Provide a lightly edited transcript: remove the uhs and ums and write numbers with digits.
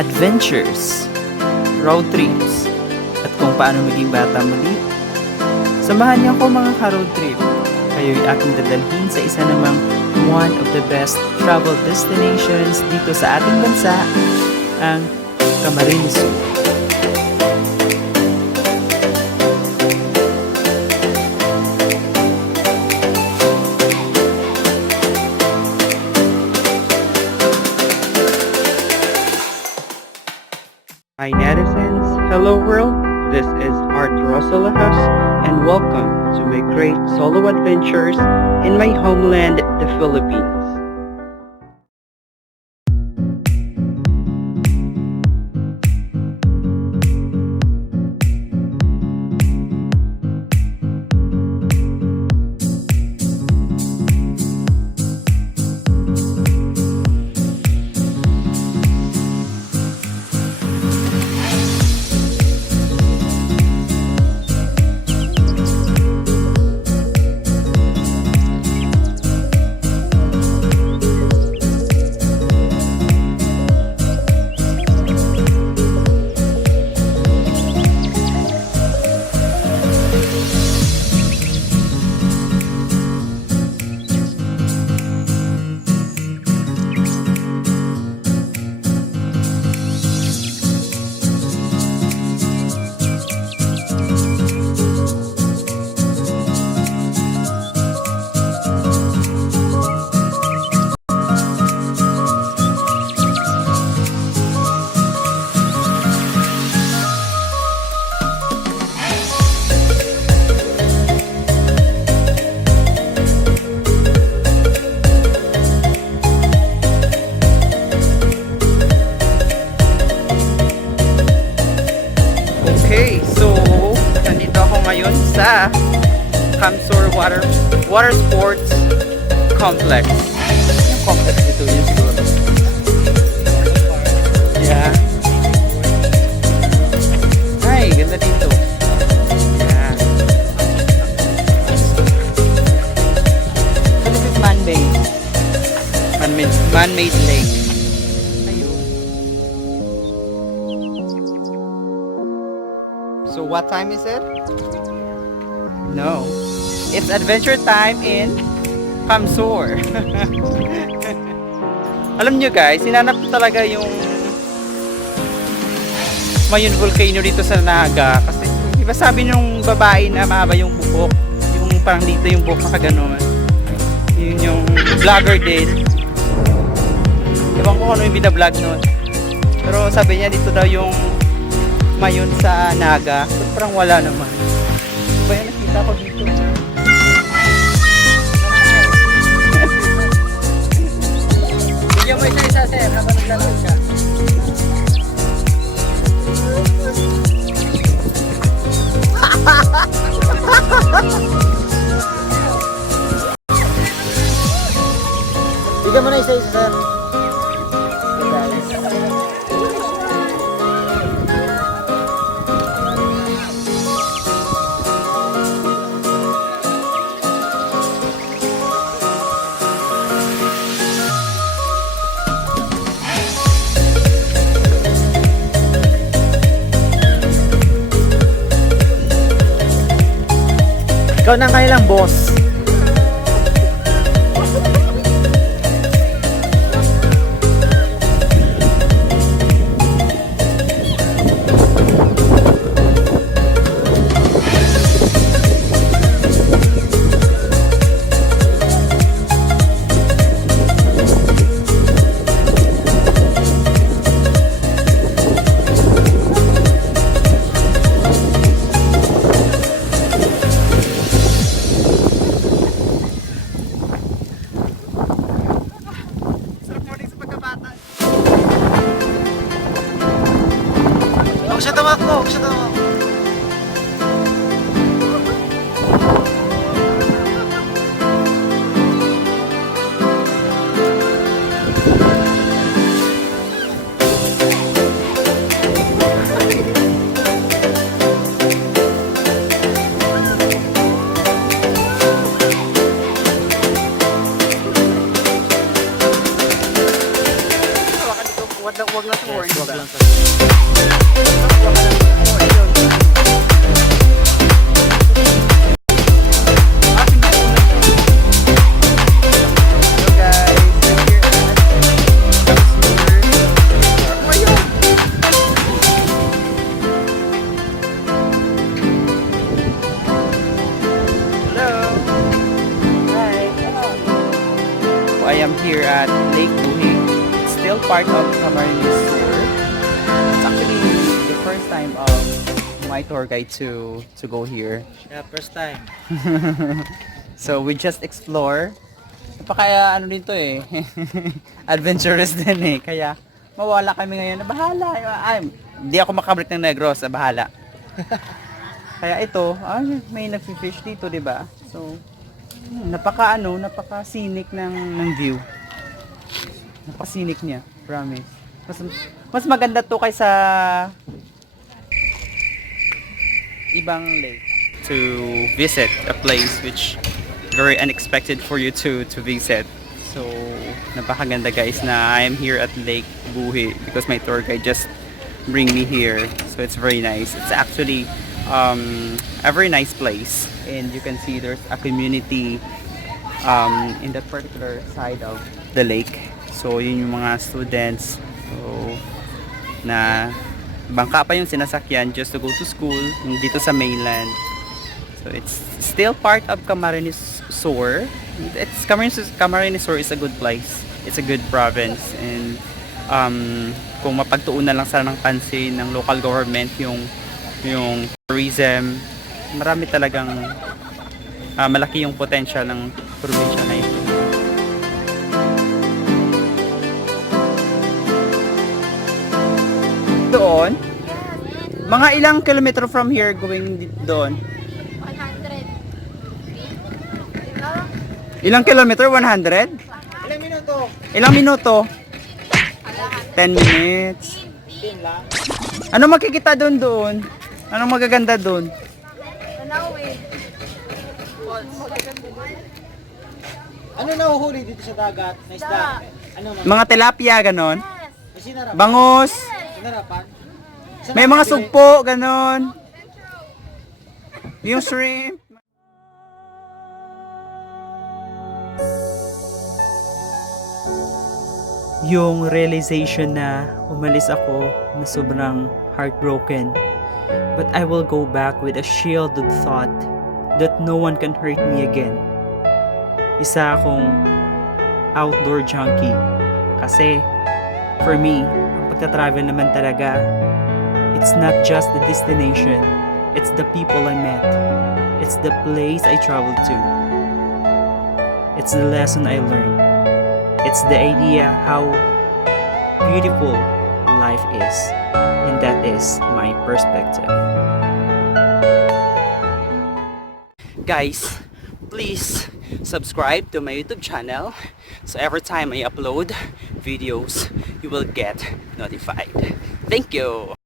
adventures, road trips, at kung paano maging bata muli. Samahan niyo ako mga ka-road trip. Kayo'y aking dadalhin sa isa namang one of the best travel destinations dito sa ating bansa, ang Camarines Sur. Hi netizens, hello world, this is Art Rosalahas and welcome to my great solo adventures in my homeland, the Philippines. Sa CamSur water sports complex. Yung complex dito yun siguro. Yeah. Ay, ganda dito. Yeah. So this is man-made. Man-made lake. So what time is it? No. It's adventure time in CamSur. Alam nyo guys, sinanap ko talaga yung Mayon volcano dito sa Naga. Kasi di ba sabi nung babae na mahaba yung buhok, yung parang dito yung buhok nakaganon. Yun yung vlogger din. Ewan ko ano yung binablog nun. Pero sabi niya dito daw yung Mayon sa Naga. So, parang wala naman. Ba yan nakita ko dito? Bigyan mo isa-isa sir habang naglalakad ka. Bigyan mo na isa-isa sir. Ikaw na ang kanilang boss. Huwag siya tamakbo, huwag siya tamakbo. wag lang sa Yes, horn, wag diba? lang sa Wag lang sa horn, yun. Hello guys, we're here at CamSur. Oh, ayun! Hello! Hi! I am here at Lake Buhi. It's still part of Camarines Sur. It's actually the first time of my tour guide to go here. Yeah, first time. So we just explore. Napaka ano din to eh. Adventurous din eh. Kaya mawala kami ngayon. Bahala. Ay, hindi ako makabalik ng Negros. Bahala. Kaya ito, may nagfi-fish dito, 'di ba? So napaka scenic ng view. Napaka-scenic niya, promise. Mas maganda to kaysa ibang lake. To visit a place which very unexpected for you to visit. So napakaganda guys na I am here at Lake Buhi because my tour guide just bring me here. So it's very nice. It's actually a very nice place, and you can see there's a community in that particular side of the lake. So yun yung mga students so na bangka pa yung sinasakyan just to go to school dito sa mainland. So it's still part of Camarines Sur. Camarines Sur is a good place. It's a good province, and kung mapagtuunan lang sana ng pansin ng local government yung tourism, marami talagang malaki yung potential ng probinsya na ito. Doon? Mga ilang kilometer from here going doon? 100. Ilang kilometer? 100? Ilang minuto? Ilang minuto? 10 minutes. 10 lang. Ano makikita doon? Anong magaganda doon? Tanawin. Ano nahuhuli dito sa dagat na isda? Ano Mga tilapia, ganon. May sinarap? Bangus. Sinarapan? Saan May mga nakabili? sugpo, ganon. Yung shrimp. Yung realization na umalis ako na sobrang heartbroken. But I will go back with a shielded thought that no one can hurt me again. Isa akong outdoor junkie. Kasi for me, ang pagta-travel naman talaga, it's not just the destination, it's the people I met. It's the place I traveled to. It's the lesson I learned. It's the idea how beautiful life is, and that is my perspective. Guys, please subscribe to my YouTube channel so every time I upload videos, you will get notified. Thank you!